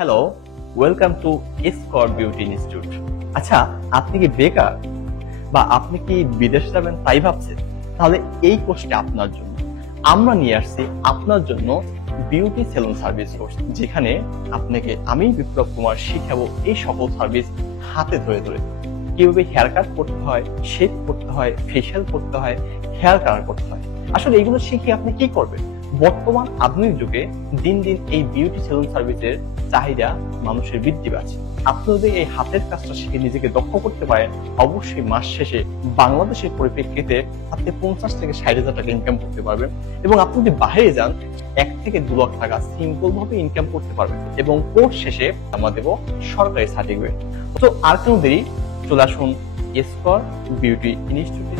Hello, welcome to স্কর beauty institute. আচ্ছা, আপনি কি বেকার বা আপনি কি বিদেশ যাবেন তাই ভাবছেন? তাহলে এই কোর্সটা আপনার জন্য। আমরা নিয়ে আসছি আপনার জন্য বিউটি সেলুন সার্ভিস কোর্স, যেখানে আপনাকে আমি বিপ্লব কুমার শিখাবো এই সকল সার্ভিস হাতে ধরে ধরে। কিভাবে হেয়ার কাট করতে হয়, শেভ করতে হয়, ফেশিয়াল করতে হয়, হেয়ার কালার করতে হয়। আসলে এগুলো শিখে আপনি কি করবেন? বর্তমান আধুনিক যুগে দিন দিন এই বিউটি সেলুন সার্ভিসের চাহিদা মানুষের বৃদ্ধি পাচ্ছে। আপনি যদি এই হাতের কাজটা শিখে নিজেকে দক্ষ করতে পারেন, অবশ্যই মাস শেষে বাংলাদেশের পরিপ্রেক্ষিতে আপনি 50 থেকে 60,000 টাকা ইনকাম করতে পারবেন। এবং আপনি যদি বাইরে যান, 1 থেকে 2 লাখ টাকা সিম্পল ভাবে ইনকাম করতে পারবেন। এবং কোর্স শেষে আমরা দেব সরকারি সার্টিফিকেট। তো আর কেন দেরি, চলে আসুন স্কর বিউটি ইনস্টিটিউটে।